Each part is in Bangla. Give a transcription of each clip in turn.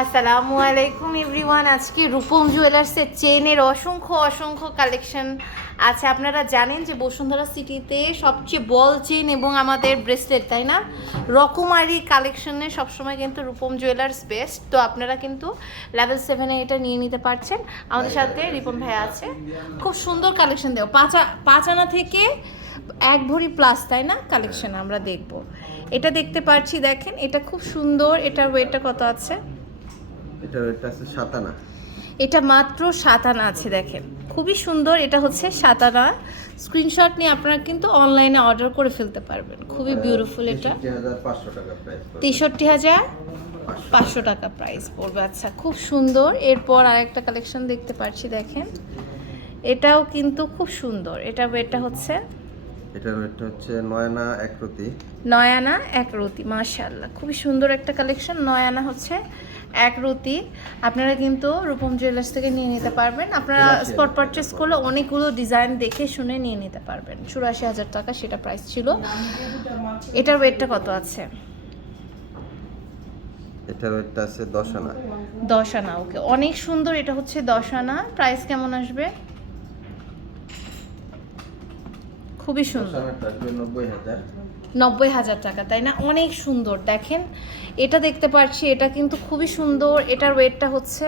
আসসালামু আলাইকুম এভরিওয়ান। আজকে রূপম জুয়েলার্সের চেনের অসংখ্য অসংখ্য কালেকশন আছে। আপনারা জানেন যে বসুন্ধরা সিটিতে সবচেয়ে বল চেন এবং আমাদের ব্রেসলেট তাই না? রকমারি কালেকশনে সবসময় কিন্তু রূপম জুয়েলার্স বেস্ট তো আপনারা কিন্তু লেভেল সেভেনে এটা নিয়ে নিতে পারছেন। আমাদের সাথে রিপন ভাই আছে। খুব সুন্দর কালেকশন দেও। পাঁচা পাঁচ আনা থেকে এক ভরি প্লাস তাই না? কালেকশন আমরা দেখব। এটা দেখতে পাচ্ছি, দেখেন, এটা খুব সুন্দর। এটার ওয়েটটা কত আছে? এটা এটা আছে সাতানা। এটা মাত্র সাত আনা আছে দেখেন। খুবই সুন্দর এটা হচ্ছে সাতানা। স্ক্রিনশট নিয়ে আপনারা কিন্তু অনলাইনে অর্ডার করে ফেলতে পারবেন। খুবই বিউটিফুল এটা। তেষট্টি হাজার পাঁচশো টাকা প্রাইস পড়বে। আচ্ছা খুব সুন্দর। এরপর আরেকটা কালেকশন দেখতে পাচ্ছি দেখেন। এটাও কিন্তু খুব সুন্দর। এটা এটা হচ্ছে? এটার রেটটা হচ্ছে নয়না একরতি নয়ানা এক রতি মাশাল্লাহ খুবই সুন্দর একটা কালেকশন নয়ানা হচ্ছে এক রুতি আপনারা কিন্তু রূপম জুয়েলার্স থেকে নিয়ে নিতে পারবেন। আপনারা স্পট পারচেস করলে অনেকগুলো ডিজাইন দেখে শুনে নিয়ে নিতে পারবেন। চুরাশি হাজার টাকা সেটা প্রাইস ছিল। এটার ওয়েটটা কত আছে? এটার ওয়েটটা আছে দশ আনা। দশ আনা ওকে অনেক সুন্দর এটা হচ্ছে দশ আনা। প্রাইস কেমন আসবে? খুবই সুন্দর। নব্বই হাজার। টাকা তাই না? অনেক সুন্দর। দেখেন এটা দেখতে পাচ্ছি এটা কিন্তু খুবই সুন্দর। এটার ওয়েটটা হচ্ছে?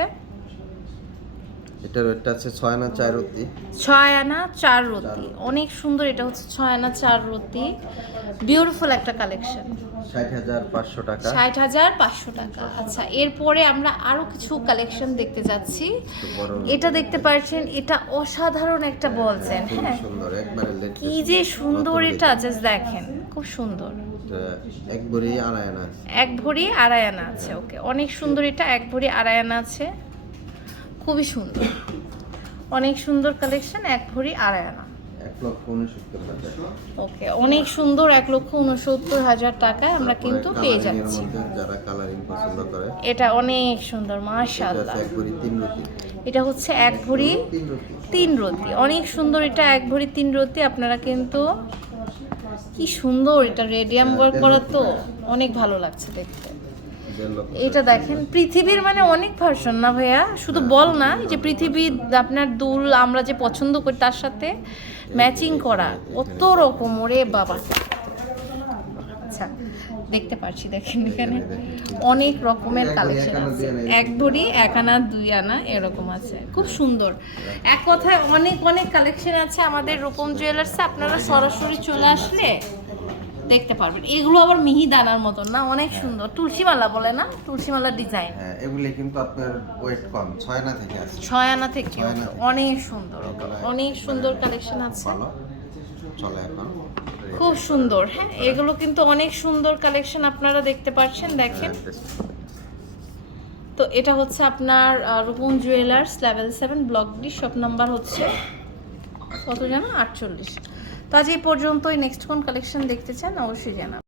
এটার ওয়েটটা আছে ছয় আনা চার রতি ছয় আনা চার রতি অনেক সুন্দর এটা হচ্ছে ছয় আনা চার রতি বিউটিফুল একটা কালেকশন ষাট হাজার পাঁচশো টাকা। ষাট হাজার পাঁচশো টাকা। আচ্ছা এরপরে আমরা আরও কিছু কালেকশন দেখতে যাচ্ছি। এটা দেখতে পাচ্ছেন এটা অসাধারণ একটা বলছেন হ্যাঁ। সুন্দর একবারে কি যে সুন্দর এটা জাস্ট দেখেন খুব সুন্দর। এক ভরি আড়াই আছে। এক ভরি আড়াই আছে ওকে অনেক সুন্দর এটা এক ভরি আড়াই আছে। খুবই সুন্দর। অনেক সুন্দর কালেকশন এক ভরি এক লক্ষ উনসত্তর হাজার। ওকে অনেক সুন্দর এক লক্ষ উনসত্তর হাজার টাকায় আমরা কিন্তু পেয়ে যাচ্ছি। যারা কালারিং পছন্দ করে এটা অনেক সুন্দর মাশাআল্লাহ। এটা হচ্ছে এক ভরি তিন রতি। অনেক সুন্দর এটা এক ভরি তিন রতি। আপনারা কিন্তু কি সুন্দর এটা রেডিয়াম ওয়ার্ক করা তো অনেক ভালো লাগছে দেখতে। এটা দেখেন পৃথিবীর মানে অনেক ভার্সন না ভাইয়া? শুধু বল না এই যে পৃথিবীর আপনার দুল আমরা যে পছন্দ করি তার সাথে ম্যাচিং করা কত রকম ওরে বাবা। আচ্ছা দেখতে পাচ্ছি দেখেন এখানে অনেক রকমের কালেকশন আছে। এক ভরি এক আনা দুই আনা এরকম আছে। খুব সুন্দর। এক কথায় অনেক অনেক কালেকশন আছে আমাদের রূপম জুয়েলার্সে আপনারা সরাসরি চলে আসলে দেখতে পারবেন। এগুলো আবার মিহি দানার মতন না? অনেক সুন্দর। তুলসীমালা বলে না? তুলসীমালা ডিজাইন হ্যাঁ এগুলি কিন্তু আপনার ওয়েট কম ছয় আনা থেকে আছে ছয় আনা থেকে। অনেক সুন্দর অনেক সুন্দর কালেকশন আছে। চলে এখন। খুব সুন্দর হ্যাঁ? এগুলো কিন্তু অনেক সুন্দর কালেকশন আপনারা দেখতে পাচ্ছেন দেখেন। তো এটা হচ্ছে আপনার Rupam jewellers level seven block D shop number হচ্ছে কত জানো আটচল্লিশ। তো আজ এই পর্যন্তই। নেক্সট কোন কালেকশন দেখতে চান অবশ্যই জানাবেন।